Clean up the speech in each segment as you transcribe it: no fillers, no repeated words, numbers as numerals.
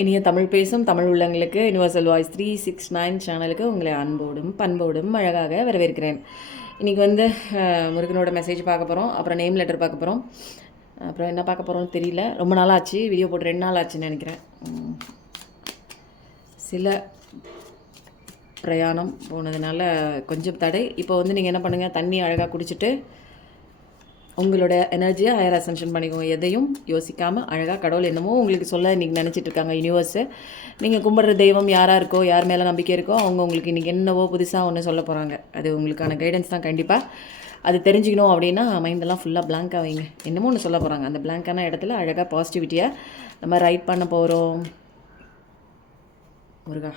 இனிய தமிழ் பேசும் தமிழ் உள்ளங்களுக்கு யுனிவர்சல் வாய்ஸ் 369 சேனலுக்கு உங்களை அன்போடும் பண்போடும் அழகாக வரவேற்கிறேன். இன்றைக்கி வந்து முருகனோட மெசேஜ் பார்க்க போகிறோம், அப்புறம் நேம் லெட்டர் பார்க்க போகிறோம், அப்புறம் என்ன பார்க்க போகிறோம்னு தெரியல. ரொம்ப நாள் ஆச்சு, வீடியோ போட்டு 2 நாள் ஆச்சுன்னு நினைக்கிறேன். சில பிரயாணம் போனதுனால கொஞ்சம் தடை. இப்போ வந்து நீங்கள் என்ன பண்ணுங்கள், தண்ணி அழகாக குடிச்சிட்டு உங்களோட எனர்ஜியை ஹையர் அசென்ஷன் பண்ணிக்கோங்க. எதையும் யோசிக்காமல் அழகாக கடவுள் என்னமோ உங்களுக்கு சொல்ல இன்றைக்கி நினச்சிட்டு இருக்காங்க யூனிவர்ஸு. நீங்கள் கும்பிட்ற தெய்வம் யாராக இருக்கோ, யார் மேலே நம்பிக்கை இருக்கோ, அவங்க உங்களுக்கு இன்றைக்கி என்னவோ புதுசாக ஒன்று சொல்ல போகிறாங்க. அது உங்களுக்கான கைடன்ஸ் தான். கண்டிப்பாக அது தெரிஞ்சுக்கணும் அப்படின்னா மைண்டெல்லாம் ஃபுல்லாக பிளாங்காக வைங்க. என்னமோ ஒன்று சொல்ல போகிறாங்க. அந்த பிளாங்கான இடத்துல அழகாக பாசிட்டிவிட்டியாக நம்ம ரைட் பண்ண போகிறோம். முருகா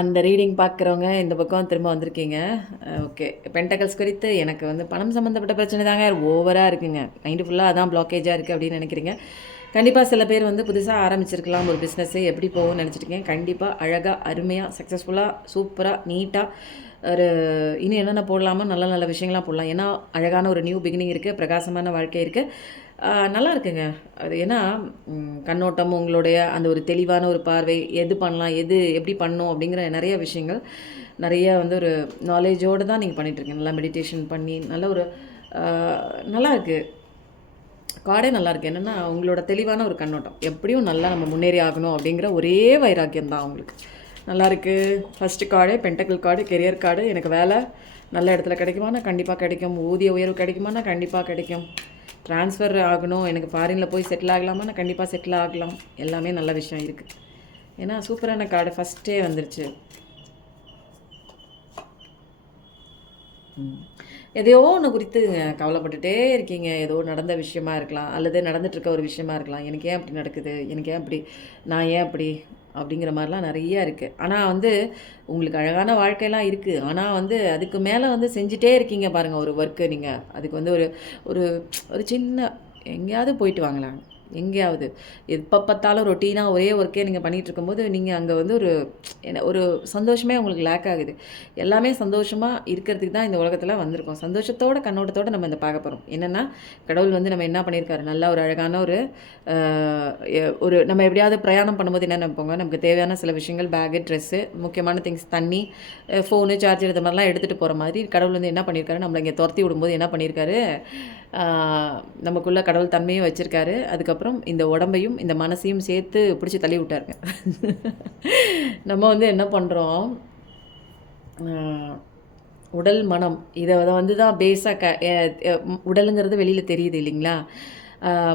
அந்த ரீடிங் பார்க்குறவங்க இந்த பக்கம் திரும்ப வந்திருக்கீங்க. ஓகே, பென்டகல்ஸ் குறித்து எனக்கு வந்து பணம் சம்மந்தப்பட்ட பிரச்சனை தாங்க ஓவராக இருக்குங்க. மைண்டு ஃபுல்லாக அதான் பிளாக்கேஜாக இருக்குது அப்படின்னு நினைக்கிறீங்க. கண்டிப்பாக சில பேர் வந்து புதுசாக ஆரம்பிச்சிருக்கலாம் ஒரு பிஸ்னஸ்ஸு, எப்படி போகும்னு நினச்சிட்ருக்கேன். கண்டிப்பாக அழகாக அருமையாக சக்ஸஸ்ஃபுல்லாக சூப்பராக நீட்டாக ஒரு இன்னும் என்னென்ன போடலாமோ நல்ல நல்ல விஷயங்கள்லாம் போடலாம். ஏன்னா அழகான ஒரு நியூ பிகினிங் இருக்குது, பிரகாசமான வாழ்க்கை இருக்குது. நல்லா இருக்குங்க அது. ஏன்னா கண்ணோட்டம், உங்களுடைய அந்த ஒரு தெளிவான ஒரு பார்வை, எது பண்ணலாம், எது எப்படி பண்ணணும் அப்படிங்கிற நிறைய விஷயங்கள், நிறைய வந்து ஒரு நாலேஜோடு தான் நீங்கள் பண்ணிகிட்ருக்கீங்க. நல்லா மெடிடேஷன் பண்ணி நல்ல ஒரு நல்லா இருக்குது. கார்டே நல்லாயிருக்கு. என்னென்னா உங்களோட தெளிவான ஒரு கண்ணோட்டம், எப்படியும் நல்லா நம்ம முன்னேறி ஆகணும் அப்படிங்கிற ஒரே வைராக்கியம் தான் அவங்களுக்கு. நல்லாயிருக்கு. ஃபஸ்ட்டு கார்டே பென்டக்கிள் கார்டு, கெரியர் கார்டு. எனக்கு வேலை நல்ல இடத்துல கிடைக்குமானா கண்டிப்பாக கிடைக்கும். ஊதிய உயர்வு கிடைக்குமானா கண்டிப்பாக கிடைக்கும். ட்ரான்ஸ்ஃபர் ஆகணும், எனக்கு ஃபாரினில் போய் செட்டில் ஆகலாமா, நான் கண்டிப்பாக செட்டில் ஆகலாம். எல்லாமே நல்ல விஷயம் இருக்குது. ஏன்னா சூப்பரான கார்டு ஃபஸ்ட்டே வந்துருச்சு. எதையோ ஒன்று குறித்து கவலைப்பட்டுட்டே இருக்கீங்க. ஏதோ நடந்த விஷயமா இருக்கலாம், அல்லது நடந்துகிட்ருக்க ஒரு விஷயமா இருக்கலாம். எனக்கு ஏன் அப்படி நடக்குது, எனக்கு ஏன் அப்படி, நான் ஏன் அப்படி அப்படிங்கிற மாதிரிலாம் நிறையா இருக்குது. ஆனால் வந்து உங்களுக்கு அழகான வாழ்க்கையெல்லாம் இருக்குது. ஆனால் வந்து அதுக்கு மேலே வந்து செஞ்சிட்டே இருக்கீங்க பாருங்கள் ஒரு ஒர்க்கு. நீங்கள் அதுக்கு வந்து ஒரு ஒரு ஒரு சின்ன எங்கேயாவது போயிட்டு வாங்கலாம். எங்கேயாவது எப்போ பார்த்தாலும் ரொட்டீனாக ஒரே ஒர்க்கே நீங்கள் பண்ணிகிட்டு இருக்கும்போது நீங்கள் அங்கே வந்து ஒரு சந்தோஷமே உங்களுக்கு லேக் ஆகுது. எல்லாமே சந்தோஷமாக இருக்கிறதுக்கு தான் இந்த உலகத்தில் வந்திருக்கோம். சந்தோஷத்தோட கண்ணோட்டத்தோடு நம்ம இந்த பார்க்க போகிறோம். என்னென்னா கடவுள் வந்து நம்ம என்ன பண்ணியிருக்காரு, நல்லா ஒரு அழகான ஒரு நம்ம எப்படியாவது பிரயாணம் பண்ணும்போது என்ன நினைப்போங்க, நமக்கு தேவையான சில விஷயங்கள், பேகு, ட்ரெஸ்ஸு, முக்கியமான திங்ஸ், தண்ணி, ஃபோனு, சார்ஜர், இது மாதிரிலாம் எடுத்துகிட்டு போகிற மாதிரி கடவுள் வந்து என்ன பண்ணியிருக்காரு, நம்மளை இங்கே துரத்தி விடும்போது என்ன பண்ணியிருக்காரு, நமக்குள்ளே கடவுள் தன்மையும் வச்சுருக்காரு. அதுக்கப்புறம் இந்த உடம்பையும் இந்த மனசையும் சேர்த்து பிடிச்சி தள்ளி விட்டாருங்க. நம்ம வந்து என்ன பண்ணுறோம், உடல் மனம் இதை வந்து தான் பேஸாக உடலுங்கிறது வெளியில் தெரியுது இல்லைங்களா.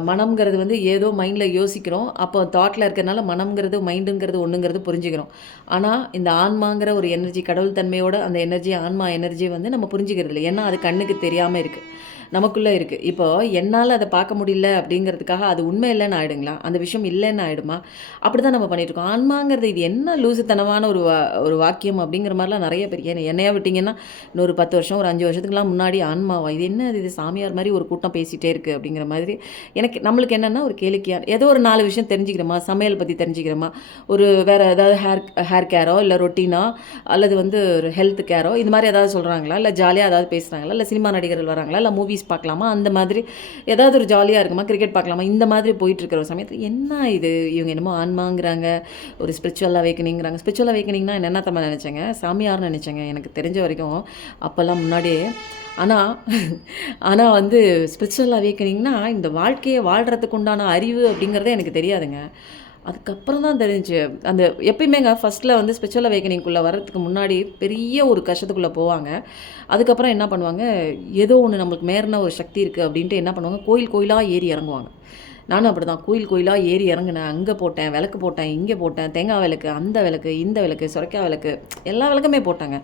மனம்ங்கிறது வந்து ஏதோ மைண்டில் யோசிக்கிறோம். அப்போ தாட்டில் இருக்கிறனால மனம்ங்கிறது மைண்டுங்கிறது ஒன்றுங்கிறது புரிஞ்சுக்கிறோம். ஆனால் இந்த ஆன்மாங்கிற ஒரு எனர்ஜி, கடவுள் தன்மையோட அந்த எனர்ஜி, ஆன்மா எனர்ஜி வந்து நம்ம புரிஞ்சுக்கிறது இல்லை. ஏன்னா அது கண்ணுக்கு தெரியாமல் இருக்குது, நமக்குள்ளே இருக்குது. இப்போது என்னால் அதை பார்க்க முடியல அப்படிங்கிறதுக்காக அது உண்மை இல்லைன்னு ஆகிடுங்களா, அந்த விஷயம் இல்லைன்னு ஆகிடுமா? அப்படி தான் நம்ம பண்ணிகிட்ருக்கோம். ஆன்மாங்கிறது இது என்ன லூசுத்தனமான ஒரு வாக்கியம் அப்படிங்கிற மாதிரிலாம் நிறைய பேர். என்னையா விட்டிங்கன்னா இன்னொரு 10 வருஷம், ஒரு 5 வருஷத்துக்குலாம் முன்னாடி ஆன்மாவா, இது என்ன, இது சாமியார் மாதிரி ஒரு கூட்டம் பேசிகிட்டே இருக்குது அப்படிங்கிற மாதிரி நம்மளுக்கு என்னென்னா ஒரு கேளிக்கையாக ஏதோ ஒரு 4 விஷயம் தெரிஞ்சுக்கிறோமா, சமையல் பற்றி தெரிஞ்சுக்கிறோமா, ஒரு வேறு ஏதாவது ஹேர் கேரோ, இல்லை ரொட்டீனோ, அல்லது வந்து ஒரு ஹெல்த் கேரோ, இது மாதிரி ஏதாவது சொல்கிறாங்களா, இல்லை ஜாலியாக ஏதாவது பேசுகிறாங்களா, இல்லை சினிமா நடிகர்கள் வராங்களா, இல்லை மூவிஸ் பார்க்கலாமா, அந்த மாதிரி ஏதாவது ஒரு ஜாலியாக இருக்குமா, கிரிக்கெட் பார்க்கலாமா, இந்த மாதிரி போயிட்டுருக்கிற ஒரு சமயத்தில் என்ன இது, இவங்க என்னமோ ஆன்மாங்கிறாங்க, ஒரு ஸ்பிரிச்சுவல் அவேக்கனிங்கிறாங்க. ஸ்பிரிச்சுவல் அவேக்கனிங்னா என்ன தம்மா நினச்சேங்க, சாமியார்னு நினச்சேங்க எனக்கு தெரிஞ்ச வரைக்கும் அப்போல்லாம் முன்னாடியே. ஆனால் வந்து ஸ்பிரிச்சுவல் அவேக்கனிங்னா இந்த வாழ்க்கையை வாழ்கிறதுக்கு உண்டான அறிவு அப்படிங்கிறதே எனக்கு தெரியாதுங்க. அதுக்கப்புறம் தான் தெரிஞ்சு. அந்த எப்பயுமேங்க ஃபஸ்ட்டில் வந்து ஸ்பிரிச்சுவல் அவேக்கனிங்குள்ளே வர்றதுக்கு முன்னாடி பெரிய ஒரு கஷ்டத்துக்குள்ளே போவாங்க. அதுக்கப்புறம் என்ன பண்ணுவாங்க, ஏதோ ஒன்று நம்மளுக்கு மேறின ஒரு சக்தி இருக்குது அப்படின்ட்டு என்ன பண்ணுவாங்க, கோயில் கோயிலாக ஏறி இறங்குவாங்க. நானும் அப்படி தான் கோயில் கோயிலாக ஏறி இறங்கினேன். அங்கே போட்டேன், விளக்கு போட்டேன், இங்கே போட்டேன், தேங்காய் விளக்கு, அந்த விளக்கு, இந்த விளக்கு, சுரைக்காய் விளக்கு, எல்லா விளக்குமே போட்டாங்க.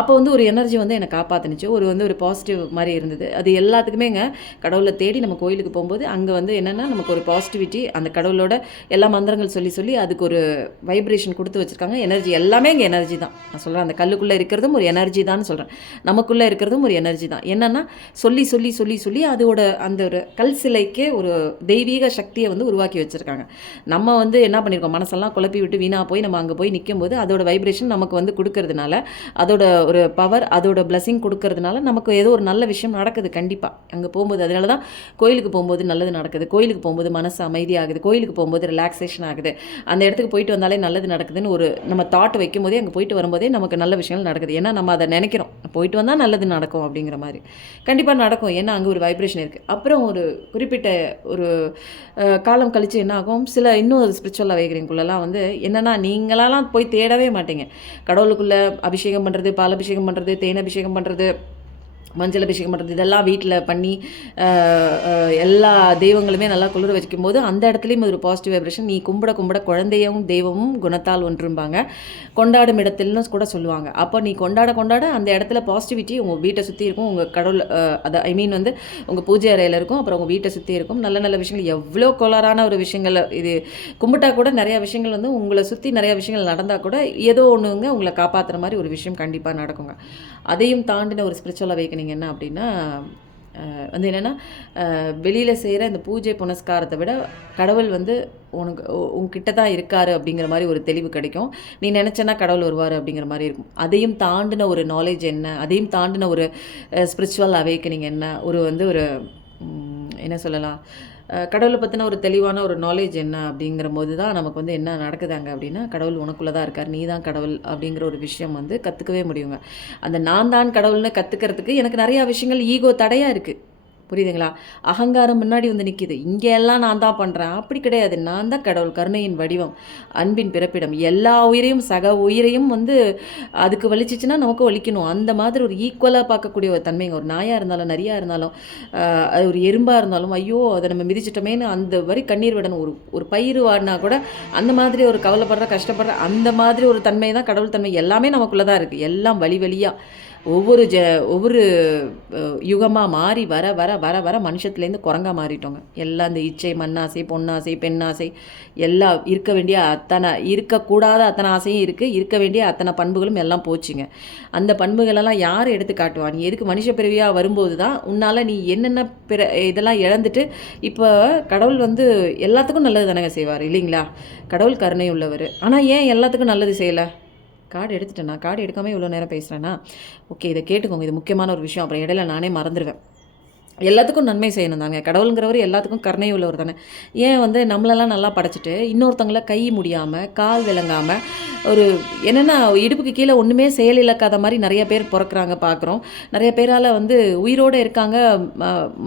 அப்போ வந்து ஒரு எனர்ஜி வந்து என்னை காப்பாற்றுனுச்சு. ஒரு பாசிட்டிவ் மாதிரி இருந்தது. அது எல்லாத்துக்குமேங்க கடவுளை தேடி நம்ம கோயிலுக்கு போகும்போது அங்கே வந்து என்னென்னா நமக்கு ஒரு பாசிட்டிவிட்டி, அந்த கடவுளோட எல்லா மந்திரங்கள் சொல்லி சொல்லி அதுக்கு ஒரு வைப்ரேஷன் கொடுத்து வச்சுருக்காங்க. எனர்ஜி எல்லாமே இங்கே எனர்ஜி தான். நான் சொல்கிறேன், அந்த கல்லுக்குள்ளே இருக்கிறதும் ஒரு எனர்ஜி தான் சொல்கிறேன், நமக்குள்ளே இருக்கிறதும் ஒரு எனர்ஜி தான். என்னென்னா சொல்லி சொல்லி சொல்லி சொல்லி அதோட அந்த ஒரு கல் சிலைக்கே ஒரு தெய்வீக தெய்வீக சக்தியை வந்து உருவாக்கி வச்சுருக்காங்க. நம்ம வந்து என்ன பண்ணியிருக்கோம், மனசெல்லாம் குழப்பி விட்டு வீணாக போய் நம்ம அங்கே போய் நிற்கும்போது அதோட வைப்ரேஷன் நமக்கு வந்து கொடுக்கறதுனால, அதோட ஒரு பவர், அதோட பிளஸிங் கொடுக்கறதுனால நமக்கு ஏதோ ஒரு நல்ல விஷயம் நடக்குது கண்டிப்பாக அங்கே போகும்போது. அதனால தான் கோயிலுக்கு போகும்போது நல்லது நடக்குது, கோயிலுக்கு போகும்போது மனசு அமைதியாகுது, கோயிலுக்கு போகும்போது ரிலாக்ஸேஷன் ஆகுது, அந்த இடத்துக்கு போயிட்டு வந்தாலே நல்லது நடக்குதுன்னு ஒரு நம்ம தாட் வைக்கும் போதே, அங்கே போயிட்டு வரும்போதே நமக்கு நல்ல விஷயங்கள் நடக்குது. ஏன்னா நம்ம அதை நினைக்கிறோம், போயிட்டு வந்தால் நல்லது நடக்கும் அப்படிங்கிற மாதிரி. கண்டிப்பாக நடக்கும், ஏன்னா அங்கே ஒரு வைப்ரேஷன் இருக்குது. அப்புறம் ஒரு குறிப்பிட்ட ஒரு காலம் கழித்து என்ன ஆகும், சில இன்னும் ஒரு ஸ்பிரிச்சுவல் அவேக்கனிங்குள்ளெல்லாம் வந்து என்னென்னா, நீங்களாலாம் போய் தேடவே மாட்டீங்க. கடவுளுக்குள்ளே அபிஷேகம் பண்ணுறது, பால் அபிஷேகம் பண்ணுறது, தேன் அபிஷேகம் பண்ணுறது, மஞ்சள் அபிஷேகம் பண்ணுறது, இதெல்லாம் வீட்டில் பண்ணி எல்லா தெய்வங்களுமே நல்லா குளிர வச்சுக்கும்போது அந்த இடத்துலையும் ஒரு பாசிட்டிவ் வைப்ரேஷன். நீ கும்பிட கும்பிட குழந்தையும் தெய்வமும் குணத்தால் ஒன்றும்பாங்க, கொண்டாடும் இடத்துலன்னு கூட சொல்லுவாங்க. அப்போ நீ கொண்டாட கொண்டாட அந்த இடத்துல பாசிட்டிவிட்டி உங்கள் வீட்டை சுற்றி இருக்கும், உங்கள் கடவுள் அதை ஐ மீன் வந்து உங்கள் பூஜை அறையில் இருக்கும், அப்புறம் உங்கள் வீட்டை சுற்றி இருக்கும். நல்ல நல்ல விஷயங்கள், எவ்வளோ கோளாறான ஒரு விஷயங்கள் இது கும்பிட்டா கூட நிறையா விஷயங்கள் வந்து உங்களை சுற்றி நிறையா விஷயங்கள் நடந்தால் கூட ஏதோ ஒன்றுங்க உங்களை காப்பாற்றுற மாதிரி ஒரு விஷயம் கண்டிப்பாக நடக்குங்க. அதையும் தாண்டின ஒரு ஸ்பிரிச்சுவல் அவேக்கனிங் என்ன அப்படின்னா வந்து என்னென்னா, வெளியில் செய்கிற இந்த பூஜை புனஸ்காரத்தை விட கடவுள் வந்து உனக்கு உங்ககிட்ட தான் இருக்காரு அப்படிங்கிற மாதிரி ஒரு தெளிவு கிடைக்கும். நீ நினச்சேன்னா கடவுள் வருவார் அப்படிங்கிற மாதிரி இருக்கும். அதையும் தாண்டின ஒரு நாலேஜ் என்ன, அதையும் தாண்டின ஒரு ஸ்பிரிச்சுவல் அவேக்கனிங் என்ன, ஒரு வந்து ஒரு என்ன சொல்லலாம், கடவுளை பற்றின ஒரு தெளிவான ஒரு நாலேஜ் என்ன அப்படிங்கிற போது தான் நமக்கு வந்து என்ன நடக்குதாங்க அப்படின்னா, கடவுள் உனக்குள்ளே தான் இருக்கார், நீ தான் கடவுள் அப்படிங்கிற ஒரு விஷயம் வந்து கற்றுக்கவே முடியுங்க. அந்த நான் தான் கடவுள்னு கற்றுக்கிறதுக்கு எனக்கு நிறையா விஷயங்கள் ஈகோ தடையாக இருக்குது, புரியுதுங்களா? அகங்காரம் முன்னாடி வந்து நிற்கிது. இங்கே எல்லாம் நான் தான் பண்ணுறேன், அப்படி கிடையாது. நான் தான் கடவுள், கருணையின் வடிவம், அன்பின் பிறப்பிடம். எல்லா உயிரையும் சக உயிரையும் வந்து அதுக்கு வலிச்சிச்சுன்னா நமக்கு வலிக்கணும். அந்த மாதிரி ஒரு ஈக்குவலாக பார்க்கக்கூடிய ஒரு தன்மைங்க. ஒரு நாயாக இருந்தாலும் நரியாக இருந்தாலும் அது ஒரு எறும்பாக இருந்தாலும், ஐயோ அதை நம்ம மிதிச்சிட்டோமேன்னு அந்த வரி கண்ணீர் விடணும். ஒரு பயிர் வாடினா கூட அந்த மாதிரி ஒரு கவலைப்படுற கஷ்டப்படுற அந்த மாதிரி ஒரு தன்மை தான் கடவுள் தன்மை. எல்லாமே நமக்குள்ளே தான் இருக்குது. எல்லாம் வழி வழியாக ஒவ்வொரு யுகமாக மாறி வர வர வர வர மனுஷத்துலேருந்து குரங்கா மாறிட்டோங்க. எல்லாம் இந்த இச்சை, மண்ணாசை, பொன்னாசை, பெண்ணாசை, எல்லாம் இருக்க வேண்டிய அத்தனை, இருக்கக்கூடாத அத்தனை ஆசையும் இருக்குது, இருக்க வேண்டிய அத்தனை பண்புகளும் எல்லாம் போச்சுங்க. அந்த பண்புகளெல்லாம் யார் எடுத்து காட்டுவா? நீ எதுக்கு மனுஷ பிறவியாக வரும்போது தான் உன்னால் நீ என்னென்ன இதெல்லாம் இழந்துட்டு இப்போ கடவுள் வந்து எல்லாத்துக்கும் நல்லது தானங்க செய்வார் இல்லைங்களா? கடவுள் கருணை உள்ளவர். ஆனால் ஏன் எல்லாத்துக்கும் நல்லது செய்யலை? கார்டு எடுத்துட்டேண்ணா, கார்டு எடுக்காமல் இவ்வளோ நேரம் பேசுகிறேன்னா, ஓகே இதை கேட்டுக்கோங்க, இது முக்கியமான ஒரு விஷயம், அப்புறம் இடையில நானே மறந்துடுவேன். எல்லாத்துக்கும் நன்மை செய்யணும் தாங்க. கடவுளுங்கிறவர் எல்லாத்துக்கும் கருணை உள்ளவர் தானே. ஏன் வந்து நம்மளெல்லாம் நல்லா படைச்சிட்டு இன்னொருத்தவங்கள கை முடியாமல் கால் விளங்காமல் ஒரு என்னென்னா இடுப்புக்கு கீழே ஒன்றுமே செயல் இழக்காத மாதிரி நிறைய பேர் பிறக்கிறாங்க, பார்க்குறோம். நிறைய பேரால் வந்து உயிரோடு இருக்காங்க,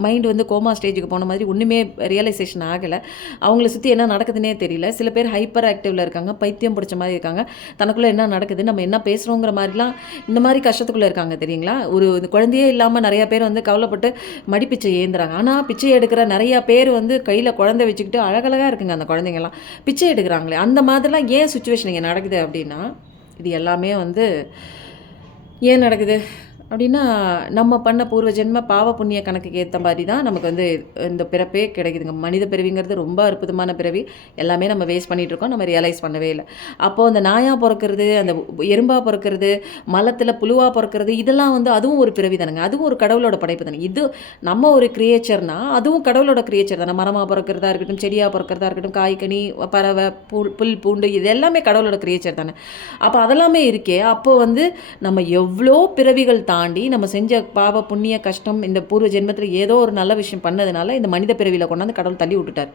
மைண்டு வந்து கோமா ஸ்டேஜுக்கு போன மாதிரி ஒன்றுமே ரியலைசேஷன் ஆகலை, அவங்கள சுற்றி என்ன நடக்குதுன்னே தெரியல. சில பேர் ஹைப்பர் ஆக்டிவில் இருக்காங்க, பைத்தியம் பிடிச்ச மாதிரி இருக்காங்க, தனக்குள்ளே என்ன நடக்குது, நம்ம என்ன பேசுகிறோங்கிற மாதிரிலாம் இந்த மாதிரி கஷ்டத்துக்குள்ளே இருக்காங்க தெரியுங்களா? ஒரு குழந்தையே இல்லாமல் நிறையா பேர் வந்து கவலைப்பட்டு பிச்சை ஏந்துறாங்க. ஆனால் பிச்சை எடுக்கிற நிறையா பேர் வந்து கையில் குழந்தை வச்சுக்கிட்டு அழகழகாக இருக்குங்க அந்த குழந்தைங்கள்லாம், பிச்சை எடுக்கிறாங்களே. அந்த மாதிரிலாம் ஏன் சுச்சுவேஷன் இங்கே நடக்குது அப்படின்னா, இது எல்லாமே வந்து ஏன் நடக்குது அப்படின்னா, நம்ம பண்ண பூர்வ ஜென்ம பாவ புண்ணிய கணக்குக்கு ஏற்ற மாதிரி தான் நமக்கு வந்து இந்த பிறப்பே கிடைக்குதுங்க. மனித பிறவிங்கிறது ரொம்ப அற்புதமான பிறவி. எல்லாமே நம்ம வேஸ்ட் பண்ணிகிட்ருக்கோம், நம்ம ரியலைஸ் பண்ணவே இல்லை. அப்போது அந்த நாயாக பிறக்கிறது, அந்த எறும்பாக பிறக்கிறது, மலத்தில் புழுவாக பிறக்கிறது, இதெல்லாம் வந்து அதுவும் ஒரு பிறவி தானுங்க. அதுவும் ஒரு கடவுளோட படைப்பு தானே. இது நம்ம ஒரு கிரியேச்சர்னா அதுவும் கடவுளோட கிரியேச்சர் தானே. மரமாக பிறக்கிறதா இருக்கட்டும், செடியாக பிறக்கிறதா இருக்கட்டும், காய்கனி, பறவை, புல் பூண்டு, இது எல்லாமே கடவுளோட கிரியேச்சர் தானே. அப்போ அதெல்லாமே இருக்கே. அப்போ வந்து நம்ம எவ்வளோ பிறவிகள் தாண்டி நம்ம செஞ்ச பாவ புண்ணிய கஷ்டம் இந்த பூர்வ ஜென்மத்தில் ஏதோ ஒரு நல்ல விஷயம் பண்ணதுனால இந்த மனித பிறவியில் கொண்டாந்து கடவுள் தள்ளி விட்டுட்டார்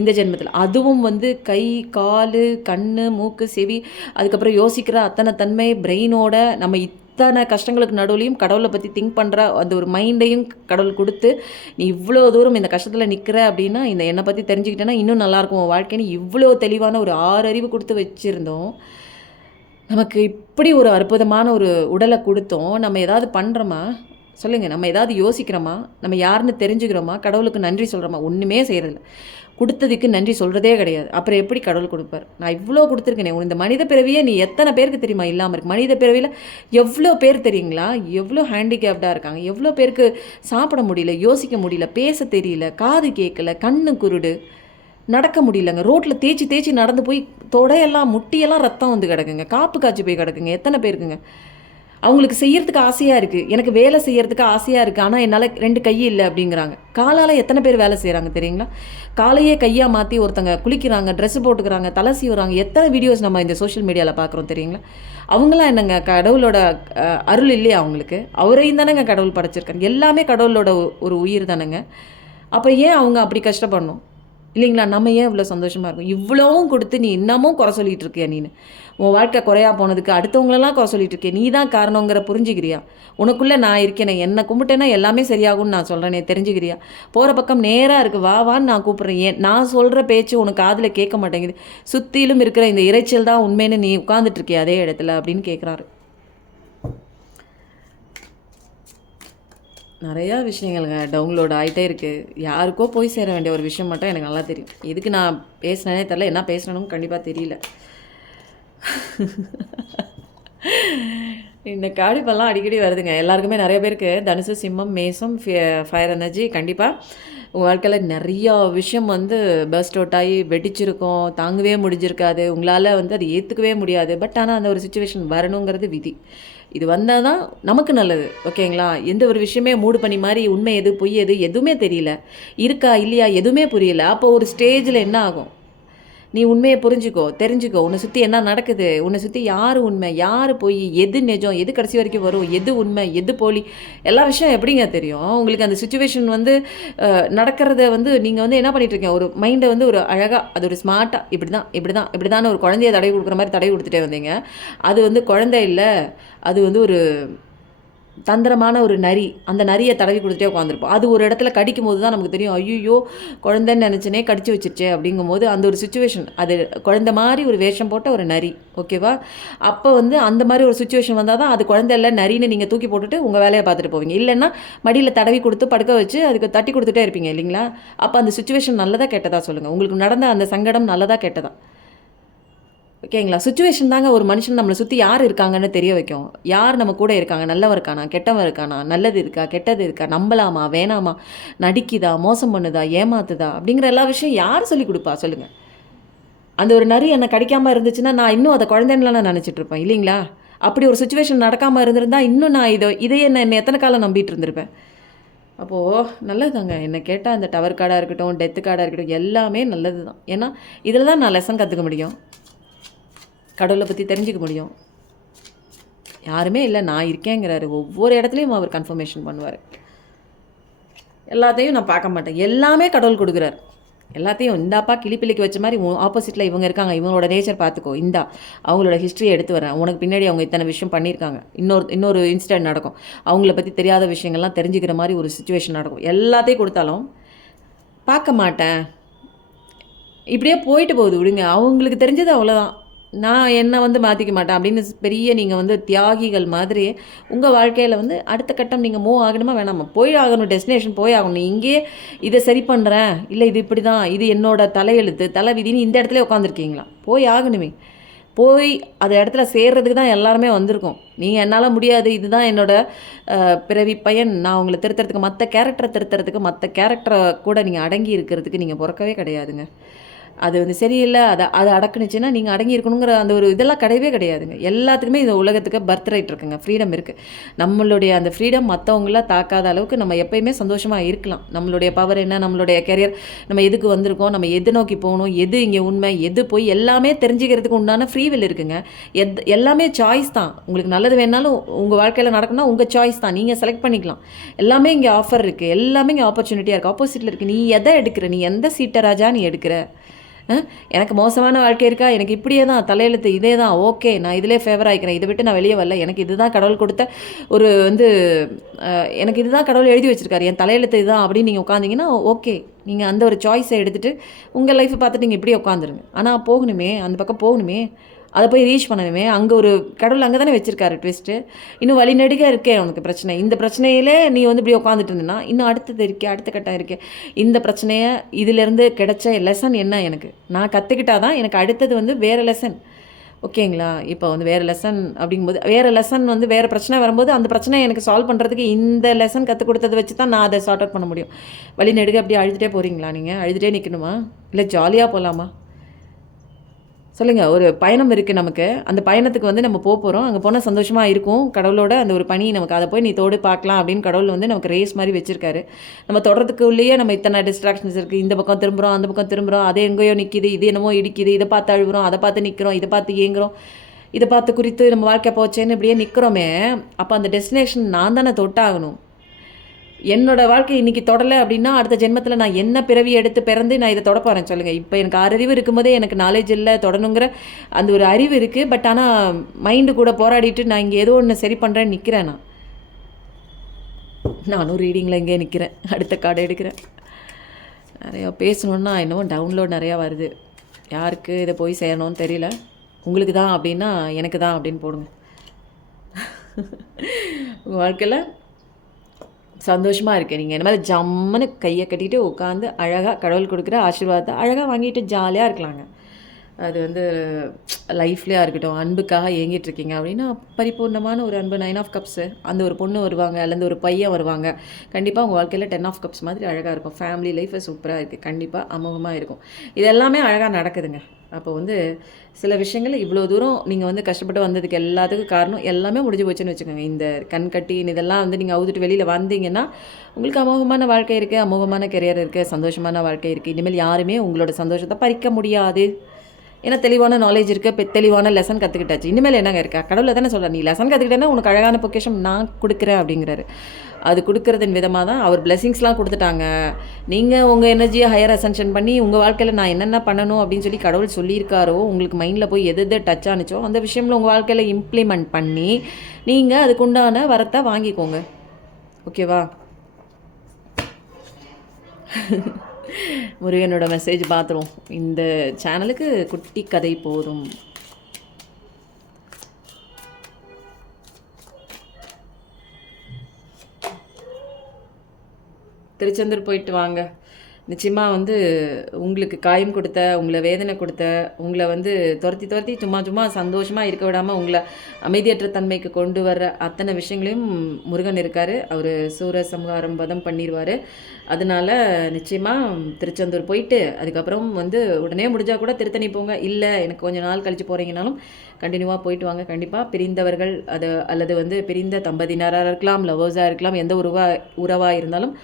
இந்த ஜென்மத்தில். அதுவும் வந்து கை, கால், கண், மூக்கு, செவி, அதுக்கப்புறம் யோசிக்கிற அத்தனை தன்மை, பிரெயினோட நம்ம இத்தனை கஷ்டங்களுக்கு நடுவுலையும் கடவுளை பற்றி திங்க் பண்ணுற அந்த ஒரு மைண்டையும் கடவுள் கொடுத்து, நீ இவ்வளோ தூரம் இந்த கஷ்டத்தில் நிற்கிற அப்படின்னா இந்த என்னை பற்றி தெரிஞ்சுக்கிட்டேன்னா இன்னும் நல்லாயிருக்கும் உன் வாழ்க்கைன்னு இவ்வளோ தெளிவான ஒரு 6 அறிவு கொடுத்து வச்சுருந்தோம். நமக்கு இப்படி ஒரு அற்புதமான ஒரு உடலை கொடுத்தோம். நம்ம ஏதாவது பண்ணுறோமா சொல்லுங்கள்? நம்ம ஏதாவது யோசிக்கிறோமா? நம்ம யாருன்னு தெரிஞ்சுக்கிறோமா? கடவுளுக்கு நன்றி சொல்கிறோமா? ஒன்றுமே செய்கிறதில்ல. கொடுத்ததுக்கு நன்றி சொல்கிறதே கிடையாது. அப்புறம் எப்படி கடவுள் கொடுப்பார்? நான் இவ்வளோ கொடுத்துருக்கேனே, இந்த மனித பிறவியே நீ எத்தனை பேருக்கு தெரியுமா இல்லாமல் இருக்கு? மனித பிறவியில் எவ்வளோ பேர் தெரியுங்களா? எவ்வளோ ஹேண்டிகேப்டாக இருக்காங்க, எவ்வளோ பேருக்கு சாப்பிட முடியல, யோசிக்க முடியல, பேச தெரியல, காது கேட்கல, கண்ணு குருடு, நடக்க முடியலங்க. ரோட்டில் தேய்ச்சி நடந்து போய் தொடையெல்லாம் முட்டியெல்லாம் ரத்தம் வந்து கிடக்குங்க, காப்பு காய்ச்சி போய் கிடக்குங்க. எத்தனை பேருக்குங்க? அவங்களுக்கு செய்யறதுக்கு ஆசையாக இருக்குது, எனக்கு வேலை செய்யறதுக்கு ஆசையாக இருக்குது, ஆனால் என்னால் 2 கை இல்லை அப்படிங்கிறாங்க. காலால் எத்தனை பேர் வேலை செய்கிறாங்க தெரியுங்களா? காலையே கையாக மாற்றி ஒருத்தங்க குளிக்கிறாங்க, ட்ரெஸ்ஸு போட்டுக்கிறாங்க, தலை சீவுறாங்க. எத்தனை வீடியோஸ் நம்ம இந்த சோஷியல் மீடியாவில் பார்க்குறோம் தெரியுங்களா? அவங்களாம் என்னங்க கடவுளோட அருள் இல்லையா அவங்களுக்கு? அவரையும் தானேங்க கடவுள் படைச்சிருக்காங்க. எல்லாமே கடவுளோட ஒரு உயிர் தானேங்க. அப்போ ஏன் அவங்க அப்படி கஷ்டப்படணும் இல்லைங்களா? நம்ம ஏன் இவ்வளோ சந்தோஷமாக இருக்கும்? இவ்வளவும் கொடுத்து நீ இன்னமும் குறை சொல்லிகிட்டு இருக்கியா? நீனு உன் வாழ்க்கை குறையா போனதுக்கு அடுத்தவங்களெல்லாம் குறை சொல்லிட்டு இருக்கேன், நீ தான் காரணங்கிற புரிஞ்சுக்கிறியா? உனக்குள்ளே நான் இருக்கேனே, என்னை கும்பிட்டேன்னா எல்லாமே சரியாகும்னு நான் சொல்கிறேனே, தெரிஞ்சுக்கிறியா? போகிற பக்கம் நேராக இருக்குது, வா வான்னு நான் கூப்பிட்றேன். ஏன் நான் சொல்கிற பேச்சு உனக்கு காதில் கேட்க மாட்டேங்குது, சுற்றிலும் இருக்கிற இந்த இறைச்சல் தான் உண்மைன்னு நீ உட்காந்துட்டு இருக்கிய அதே இடத்துல அப்படின்னு கேட்குறாரு. நிறையா விஷயங்கள்ங்க டவுன்லோட் ஆகிட்டே இருக்குது. யாருக்கோ போய் சேர வேண்டிய ஒரு விஷயம் மட்டும் எனக்கு நல்லா தெரியும். எதுக்கு நான் பேசினேனே தெரில, என்ன பேசணும்னு கண்டிப்பாக தெரியல. இந்த காடிப்பெல்லாம் அடிக்கடி வருதுங்க எல்லாருக்குமே. நிறைய பேருக்கு தனுசு, சிம்மம், மேசம், ஃபயர் எனர்ஜி. கண்டிப்பாக உங்கள் வாழ்க்கையில் நிறையா விஷயம் வந்து பர்ஸ்ட் அவுட் ஆகி வெடிச்சிருக்கும், தாங்கவே முடிஞ்சிருக்காது, உங்களால் வந்து அது ஏற்றுக்கவே முடியாது. பட் ஆனால் அந்த ஒரு சுச்சுவேஷன் வரணுங்கிறது விதி. இது வந்தால் தான் நமக்கு நல்லது, ஓகேங்களா? எந்த ஒரு விஷயமே மூடு பண்ணி மாதிரி உண்மை எது பொய் எது எதுவுமே தெரியல, இருக்கா இல்லையா எதுவுமே புரியல. அப்போ ஒரு ஸ்டேஜில் என்ன ஆகும்? நீ உண்மையை புரிஞ்சுக்கோ, தெரிஞ்சுக்கோ, உன்னை சுற்றி என்ன நடக்குது, உன்னை சுற்றி யார் உண்மை யார் பொய், எது நிஜம், எது கடைசி வரைக்கும் வரும், எது உண்மை எது போலி, எல்லா விஷயம் எப்படிங்க தெரியும் உங்களுக்கு? அந்த சுச்சுவேஷன் வந்து நடக்கிறத வந்து நீங்கள் வந்து என்ன பண்ணிகிட்ருக்கீங்க, ஒரு மைண்டை வந்து ஒரு அழகாக அது ஒரு ஸ்மார்ட்டாக இப்படி தான் இப்படி தான் இப்படி தான் ஒரு குழந்தைய தடவி கொடுக்குற மாதிரி தடவி கொடுத்துட்டே வந்தீங்க. அது வந்து குழந்தை இல்லை, அது வந்து ஒரு தந்திரமான ஒரு நரி. அந்த நரியை தடவி கொடுத்துட்டே உட்காந்துருப்போம். அது ஒரு இடத்துல கடிக்கும் போது தான் நமக்கு தெரியும், ஐயோ குழந்தைன்னு நினச்சினே கடிச்சு வச்சிருச்சே அப்படிங்கும்போது அந்த ஒரு சுச்சுவேஷன். அது குழந்தை மாதிரி ஒரு வேஷம் போட்ட ஒரு நரி, ஓகேவா? அப்போ வந்து அந்த மாதிரி ஒரு சுச்சுவேஷன் வந்தால் தான் அது குழந்தை இல்லை நரின்னு நீங்கள் தூக்கி போட்டுட்டு உங்கள் வேலையை பார்த்துட்டு போவீங்க. இல்லைன்னா மடியில் தடவி கொடுத்து படுக்க வச்சு அதுக்கு தட்டி கொடுத்துட்டே இருப்பீங்க இல்லைங்களா? அப்போ அந்த சுச்சுவேஷன் நல்லதா கெட்டதா சொல்லுங்கள்? உங்களுக்கு நடந்த அந்த சங்கடம் நல்லதா கெட்டதா? ஓகேங்களா? சுச்சுவேஷன் தாங்க ஒரு மனுஷன் நம்மளை சுற்றி யார் இருக்காங்கன்னு தெரிய வைக்கும். யார் நம்ம கூட இருக்காங்க, நல்லவன் இருக்கானா, கெட்டவன் இருக்கானா, நல்லது இருக்கா, கெட்டது இருக்கா, நம்பலாமா, வேணாமா, நடிக்குதா, மோசம் பண்ணுதா, ஏமாத்துதா அப்படிங்கிற எல்லா விஷயம் யார் சொல்லி கொடுப்பா சொல்லுங்கள்? அந்த ஒரு நரி என்னை கடிக்காமல் இருந்துச்சுன்னா நான் இன்னும் அதை குழந்தைன்னு நான் நினச்சிட்டு இருப்பேன் இல்லைங்களா? அப்படி ஒரு சுச்சுவேஷன் நடக்காமல் இருந்திருந்தால் இன்னும் நான் இதையே என்ன எத்தனை காலம் நம்பிட்டு இருந்திருப்பேன். அப்போது நல்லது தாங்க. என்னை கேட்டால் அந்த டவர் கார்டாக இருக்கட்டும், டெத்து கார்டாக இருக்கட்டும், எல்லாமே நல்லது தான். ஏன்னா இதில் தான் நான் லெசன் கற்றுக்க முடியும், கடவுளை பற்றி தெரிஞ்சுக்க முடியும். யாருமே இல்லை, நான் இருக்கேங்கிறாரு. ஒவ்வொரு இடத்துலையும் அவர் கன்ஃபர்மேஷன் பண்ணுவார். எல்லாத்தையும் நான் பார்க்க மாட்டேன், எல்லாமே கடவுள் கொடுக்குறார். எல்லாத்தையும் இந்தாப்பா கிளிப்பிள்ளைக்கு வச்ச மாதிரி ஆப்போசிட்டில் இவங்க இருக்காங்க, இவங்களோட நேச்சர் பார்த்துக்கோ, இந்தா அவங்களோட ஹிஸ்ட்ரியை எடுத்து வரேன், உனக்கு பின்னாடி அவங்க இத்தனை விஷயம் பண்ணியிருக்காங்க, இன்னொரு இன்சிடென்ட் நடக்கும், அவங்கள பற்றி தெரியாத விஷயங்கள்லாம் தெரிஞ்சுக்கிற மாதிரி ஒரு சுச்சுவேஷன் நடக்கும். எல்லாத்தையும் கொடுத்தாலும் பார்க்க மாட்டேன், இப்படியே போயிட்டு போகுது விடுங்க. அவங்களுக்கு தெரிஞ்சது அவ்வளோதான், நான் என்னை வந்து மாற்றிக்க மாட்டேன் அப்படின்னு பெரிய நீங்கள் வந்து தியாகிகள் மாதிரி உங்கள் வாழ்க்கையில் வந்து அடுத்த கட்டம் நீங்கள் மூவ் ஆகணுமா வேணாமா? போய் ஆகணும், டெஸ்டினேஷன் போய் ஆகணும். இங்கே இதை சரி பண்ணுறேன், இல்லை இது இப்படி தான், இது என்னோட தலையெழுத்து தலை விதின்னு இந்த இடத்துல உட்காந்துருக்கீங்களா? போய் ஆகணுமே. போய் அந்த இடத்துல சேர்றதுக்கு தான் எல்லாருமே வந்திருக்கோம். நீங்கள் என்னால் முடியாது, இதுதான் என்னோட பிறவி பயன், நான் உங்களை திருத்துறதுக்கு, மற்ற கேரக்டரை திருத்துறதுக்கு, மற்ற கேரக்டரை கூட நீங்கள் அடங்கி இருக்கிறதுக்கு நீங்கள் பிறக்கவே கிடையாதுங்க. அது வந்து சரியில்லை, அதை அடக்குனுச்சுன்னா நீங்கள் அடங்கி இருக்கணுங்கிற அந்த ஒரு இதெல்லாம் கிடையவே கிடையாதுங்க. எல்லாத்துக்குமே இந்த உலகத்துக்கு பர்த் ரைட் இருக்குங்க, ஃப்ரீடம் இருக்குது. நம்மளுடைய அந்த ஃப்ரீடம் மற்றவங்கள தாக்காத அளவுக்கு நம்ம எப்போயுமே சந்தோஷமாக இருக்கலாம். நம்மளுடைய பவர் என்ன, நம்மளுடைய கெரியர், நம்ம எதுக்கு வந்திருக்கோம், நம்ம எது நோக்கி போகணும், எது இங்கே உண்மை எது போய் எல்லாமே தெரிஞ்சுக்கிறதுக்கு உண்டான ஃப்ரீவில் இருக்குங்க. எல்லாமே சாய்ஸ் தான். உங்களுக்கு நல்லது வேணாலும் உங்கள் வாழ்க்கையில் நடக்கணும்னா உங்கள் சாய்ஸ் தான், நீங்கள் செலக்ட் பண்ணிக்கலாம். எல்லாமே இங்கே ஆஃபர் இருக்குது, எல்லாமே இங்கே ஆப்பர்ச்சுனிட்டியாக இருக்குது, ஆப்போசிட்டில் இருக்குது. நீ எதை எடுக்கிற, நீ எந்த சீட்டை ராஜா நீ எடுக்கிற? எனக்கு மோசமான வாழ்க்கை இருக்கா, எனக்கு இப்படியே தான் தலையெழுத்து இதே தான், ஓகே நான் இதிலே ஃபேவர் ஆகிக்கிறேன், இதை விட்டு நான் வெளியே வரல, எனக்கு இதுதான் கடவுள் கொடுத்த ஒரு வந்து எனக்கு இதுதான் கடவுள் எழுதி வச்சுருக்காரு, என் தலையெழுத்து இதுதான் அப்படின்னு நீங்கள் உட்காந்திங்கன்னா ஓகே, நீங்கள் அந்த ஒரு சாய்ஸை எடுத்துகிட்டு உங்கள் லைஃப்பை பார்த்துட்டு நீங்கள் இப்படியே உட்காந்துருங்க. ஆனால் போகணுமே, அந்த பக்கம் போகணுமே, அதை போய் ரீச் பண்ணணுமே. அங்கே ஒரு கடவுள் அங்கே தானே வச்சுருக்காரு ட்விஸ்ட்டு. இன்னும் வழிநெடுக இருக்கே உனக்கு பிரச்சனை. இந்த பிரச்சனையிலே நீ வந்து இப்படி உட்காந்துட்டு இருந்தேன்னா இன்னும் அடுத்தது இருக்கே, அடுத்த கட்டம் இருக்கே. இந்த பிரச்சனையை இதிலேருந்து கிடைச்ச லெசன் என்ன, எனக்கு நான் கற்றுக்கிட்டாதான் எனக்கு அடுத்தது வந்து வேறு லெசன், ஓகேங்களா? இப்போ வந்து வேறு லெசன் அப்படிங்கும்போது வேறு லெசன் வந்து வேறு பிரச்சனை வரும்போது அந்த பிரச்சனையை எனக்கு சால்வ் பண்ணுறதுக்கு இந்த லெசன் கற்றுக் கொடுத்ததை வச்சு தான் நான் அதை சார்ட் அவுட் பண்ண முடியும். வழிநெடுக அப்படி அழுதுகிட்டே போகிறீங்களா? நீங்கள் அழுதுகிட்டே நிற்கணுமா, இல்லை ஜாலியாக போகலாமா? சொல்லுங்கள். ஒரு பயணம் இருக்குது நமக்கு. அந்த பயணத்துக்கு வந்து நம்ம போகிறோம். அங்கே போனால் சந்தோஷமாக இருக்கும். கடவுளோட அந்த ஒரு பணி நமக்கு அதை போய் நீ தொடு பார்க்கலாம் அப்படின்னு கடவுள் வந்து நமக்கு ரேஸ் மாதிரி வச்சுருக்காரு. நம்ம தொடறதுக்குள்ளேயே நம்ம இத்தனை டிஸ்ட்ராக்ஷன்ஸ் இருக்குது. இந்த பக்கம் திரும்புகிறோம், அந்த பக்கம் திரும்புகிறோம், அது எங்கேயோ நிற்கிது, இது என்னமோ இடிக்குது, இதை பார்த்து அழுகுறோம், அதை பார்த்து நிற்கிறோம், இதை பார்த்து ஏங்குறோம், இதை பார்த்து குறித்து நம்ம வாழ்க்கை போச்சேன்னு இப்படியே நிற்கிறோமே. அப்போ அந்த டெஸ்டினேஷன் நான் தானே தொட்டாகணும். என்னோட வாழ்க்கை இன்றைக்கி தொடலை அப்படின்னா அடுத்த ஜென்மத்தில் நான் என்ன பிறவி எடுத்து பிறந்து நான் இதை தொட போகிறேன் சொல்லுங்கள். இப்போ எனக்கு அறிவு இருக்கும்போதே எனக்கு நாலேஜ் இல்லை, தொடணுங்கிற அந்த ஒரு அறிவு இருக்குது. பட் ஆனால் மைண்டு கூட போராடிட்டு நான் இங்கே ஏதோ ஒன்று சரி பண்ணுறேன்னு நிற்கிறேன். நானும் ரீடிங்கில் இங்கே நிற்கிறேன். அடுத்த கார்டு எடுக்கிறேன். நிறையா பேசணுன்னா என்னவோ டவுன்லோட் நிறையா வருது. யாருக்கு இதை போய் சேரணும்னு தெரியல. உங்களுக்கு தான் அப்படின்னா எனக்கு தான் அப்படின்னு போடுங்க. உங்கள் வாழ்க்கையில் சந்தோஷமாக இருக்கேன். நீங்கள் என்ன மாதிரி ஜம்முன்னு கையை கட்டிட்டு உட்காந்து அழகாக கடவுள் கொடுக்குற ஆசீர்வாதத்தை அழகாக வாங்கிட்டு ஜாலியாக இருக்கலாங்க. அது வந்து லைஃப்லேயே இருக்கட்டும். அன்புக்காக ஏங்கிட்டுருக்கீங்க அப்படின்னா பரிபூர்ணமான ஒரு அன்பு 9 ஆஃப் கப்ஸு. அந்த ஒரு பொண்ணு வருவாங்க, அல்லது ஒரு பையன் வருவாங்க. கண்டிப்பாக உங்கள் வாழ்க்கையில் 10 ஆஃப் கப்ஸ் மாதிரி அழகாக இருக்கும். ஃபேமிலி லைஃபு சூப்பராக இருக்குது. கண்டிப்பாக அமோகமாக இருக்கும். இது எல்லாமே அழகாக நடக்குதுங்க. அப்போ வந்து சில விஷயங்கள் இவ்வளோ தூரம் நீங்கள் வந்து கஷ்டப்பட்டு வந்ததுக்கு எல்லாத்துக்கும் காரணம் எல்லாமே முடிஞ்சு போச்சுன்னு வச்சுக்கோங்க. இந்த கண் கட்டி இதெல்லாம் வந்து நீங்கள் அவுத்துட்டு வெளியில் வந்தீங்கன்னா உங்களுக்கு அமோகமான வாழ்க்கை இருக்குது, அமோகமான கெரியர் இருக்குது, சந்தோஷமான வாழ்க்கை இருக்குது. இனிமேல் யாருமே உங்களோட சந்தோஷத்தை பறிக்க முடியாது. ஏன்னா தெளிவான நாலேஜ் இருக்குது, தெளிவான லெசன் கற்றுக்கிட்டாச்சு. இனிமேல் என்னங்க இருக்கா? கடவுளை தானே சொல்கிறேன், நீ லெசன் கற்றுக்கிட்டேன்னா உனக்கு அழகான பொக்கேஷன் நான் கொடுக்குறேன் அப்படிங்கிறாரு. அது கொடுக்குறதின் விதமாக தான் அவர் பிளெஸிங்ஸ்லாம் கொடுத்துட்டாங்க. நீங்கள் உங்கள் எனர்ஜியை ஹையர் அசென்ஷன் பண்ணி உங்கள் வாழ்க்கையில் நான் என்னென்ன பண்ணணும் அப்படின்னு சொல்லி கடவுள் சொல்லியிருக்காரோ, உங்களுக்கு மைண்டில் போய் எது எது டச் ஆனிச்சோ அந்த விஷயம்ல உங்கள் வாழ்க்கையில் இம்ப்ளிமெண்ட் பண்ணி நீங்கள் அதுக்குண்டான வரத்தை வாங்கிக்கோங்க. ஓகேவா? முருகனோட மெசேஜ் பார்த்துருவோம். இந்த சேனலுக்கு குட்டி கதை போதும். திருச்செந்தூர் போயிட்டு வாங்க. நிச்சயமாக வந்து உங்களுக்கு காயம் கொடுத்த, உங்களை வேதனை கொடுத்த, உங்களை வந்து துரத்தி சும்மா சந்தோஷமாக இருக்க விடாமல் உங்களை அமைதியற்ற தன்மைக்கு கொண்டு வர்ற அத்தனை விஷயங்களையும் முருகன் இருக்கார். அவர் சூர சம்ஹாரம் வதம் பண்ணிடுவார். அதனால் நிச்சயமாக திருச்செந்தூர் போயிட்டு அதுக்கப்புறம் வந்து உடனே முடிஞ்சால் கூட திருத்தணி போங்க. இல்லை எனக்கு கொஞ்சம் நாள் கழித்து போகிறீங்கனாலும் கண்டினியூவாக போயிட்டு வாங்க. கண்டிப்பாக பிரிந்தவர்கள் அல்லது வந்து பிரிந்த தம்பதியினராக இருக்கலாம், லவ்வர்ஸாக இருக்கலாம், எந்த உறவாக இருந்தாலும்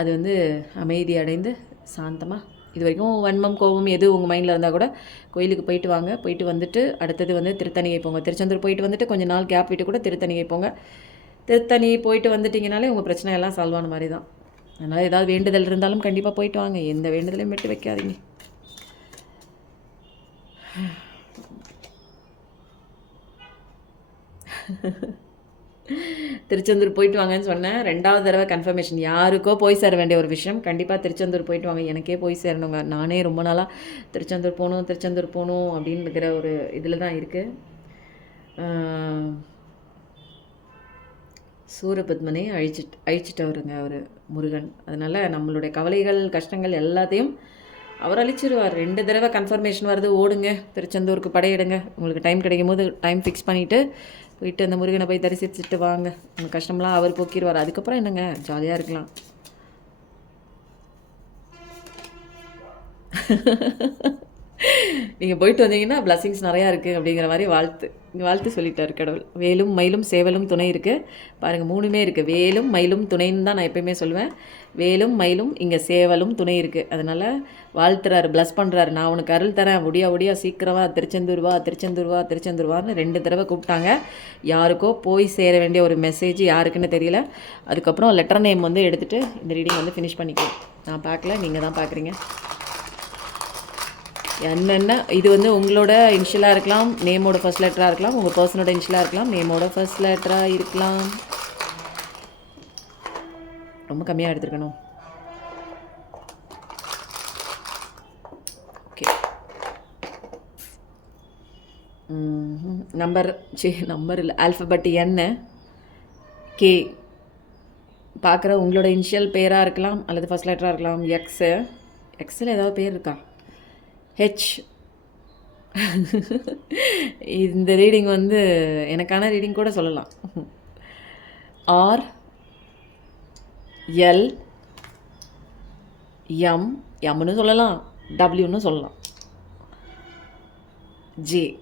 அது வந்து அமைதி அடைந்து சாந்தமாக, இது வரைக்கும் வன்மம் கோபம் எது உங்கள் மைண்டில் இருந்தால் கூட கோயிலுக்கு போயிட்டு வாங்க. போயிட்டு வந்துட்டு அடுத்தது வந்து திருத்தணியை போங்க. திருச்செந்தூர் போயிட்டு வந்துட்டு கொஞ்சம் நாள் கேப் விட்டு கூட திருத்தணியை போங்க. திருத்தணி போயிட்டு வந்துட்டிங்கனாலே உங்கள் பிரச்சனை எல்லாம் சால்வ் ஆன மாதிரி தான். அதனால் ஏதாவது வேண்டுதல் இருந்தாலும் கண்டிப்பாக போயிட்டு வாங்க. எந்த வேண்டுதலையும் விட்டு வைக்காதீங்க. திருச்செந்தூர் போயிட்டு வாங்கன்னு சொன்னேன். 2வது தடவை கன்ஃபர்மேஷன். யாருக்கோ போய் சேர வேண்டிய ஒரு விஷயம். கண்டிப்பாக திருச்செந்தூர் போயிட்டு வாங்க. எனக்கே போய் சேரணுங்க. நானே ரொம்ப நாளாக திருச்செந்தூர் போகணும் அப்படின்னுங்கிற ஒரு இதில் தான் இருக்குது. சூரபத்மனை அழிச்சிட்டு வருங்க அவர் முருகன். அதனால் நம்மளுடைய கவலைகள் கஷ்டங்கள் எல்லாத்தையும் அவர் அழிச்சிருவார். 2 தடவை கன்ஃபர்மேஷன் வருது. ஓடுங்க, திருச்செந்தூருக்கு படையிடுங்க. உங்களுக்கு டைம் கிடைக்கும் போது டைம் ஃபிக்ஸ் பண்ணிவிட்டு போயிட்டு அந்த முருகனை போய் தரிசிச்சுட்டு வாங்க. உங்கள் கஷ்டம்லாம் அவர் போக்கிடுவார். அதுக்கப்புறம் என்னங்க, ஜாலியாக இருக்கலாம். நீங்கள் போயிட்டு வந்தீங்கன்னா பிளஸிங்ஸ் நிறையா இருக்குது அப்படிங்கிற மாதிரி வாழ்த்து சொல்லிட்டார் கடவுள். வேலும் மயிலும் சேவலும் துணை இருக்குது. பாருங்கள், 3மே இருக்குது. வேலும் மயிலும் துணைன்னு தான் நான் எப்பயுமே சொல்லுவேன். வேலும் மயிலும் இங்கே சேவலும் துணை இருக்குது. அதனால் வாழ்த்துறாரு, ப்ளஸ் பண்ணுறாரு. நான் உனக்கு அருள் தரேன், ஒடியா சீக்கிரவா திருச்செந்தூர் வான்னு 2 தடவை கூப்பிட்டாங்க. யாருக்கோ போய் சேர வேண்டிய ஒரு மெசேஜ், யாருக்குன்னு தெரியல. அதுக்கப்புறம் லெட்டர் நேம் வந்து எடுத்துகிட்டு இந்த ரீடிங் வந்து ஃபினிஷ் பண்ணிக்கலாம். நான் பார்க்கல, நீங்கள் தான் பார்க்குறீங்க. என்னென்ன இது வந்து உங்களோட இனிஷியலாக இருக்கலாம், நேமோட ஃபர்ஸ்ட் லெட்டராக இருக்கலாம், உங்கள் பர்சனோட இனிஷியலாக இருக்கலாம், நேமோட ஃபர்ஸ்ட் லெட்டராக இருக்கலாம். ரொம்ப கம்மியாக எடுத்துருக்கணும். ஓகே, நம்பர் இல்லை, ஆல்ஃபபெட் என்ன கே பார்க்குற உங்களோட இனிஷியல் பேராக இருக்கலாம், அல்லது ஃபர்ஸ்ட் லெட்டராக இருக்கலாம். எக்ஸில் ஏதாவது பேர் இருக்கா? ஹெச். இந்த ரீடிங் வந்து எனக்கான ரீடிங் கூட சொல்லலாம். ஆர், எல், எம்னு சொல்லலாம், டபிள்யூன்னு சொல்லலாம். ஜே.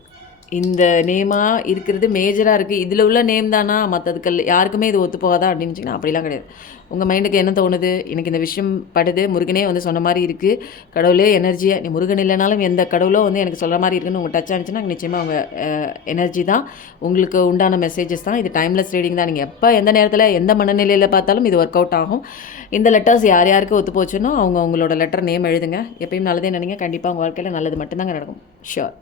இந்த நேமா இருக்கிறது மேஜரா இருக்கு. இதில உள்ள நேம் தானா, மத்ததுக்கு யாருக்குமே இது ஒத்து போகாதா அப்படின்னு வச்சிங்கன்னா, அப்படிலாம் கிடையாது. உங்க மைண்டுக்கு என்ன தோணுது? எனக்கு இந்த விஷயம் படுது. முருகனே வந்து சொன்ன மாரி இருக்கு. கடவுளே எனர்ஜியா நீ முருகன் இல்லனாலும் எந்த கடவுளோ வந்து எனக்கு சொல்ற மாரி இருக்குன்னு உங்க டச் ஆனுச்சுன்னா, நிச்சயமா உங்க எனர்ஜி தான். உங்களுக்கு உண்டான மெசேஜஸ் தான். இது டைம்லெஸ் ரீடிங் தான். நீங்க எப்ப எந்த நேரத்தில, எந்த மனநிலையில பார்த்தாலும் இது ஒர்க் அவுட் ஆகும். இந்த லெட்டர்ஸ் யார் யாருக்கு ஒத்து போச்சுன்னோ, அவங்க அவங்களோட லெட்டர் நேம் எழுதுங்க. எப்பயும் நல்லதே நினைங்க. கண்டிப்பா உங்க வாழ்க்கையில நல்லது மட்டும் தாங்க நடக்கும். ஷூர்.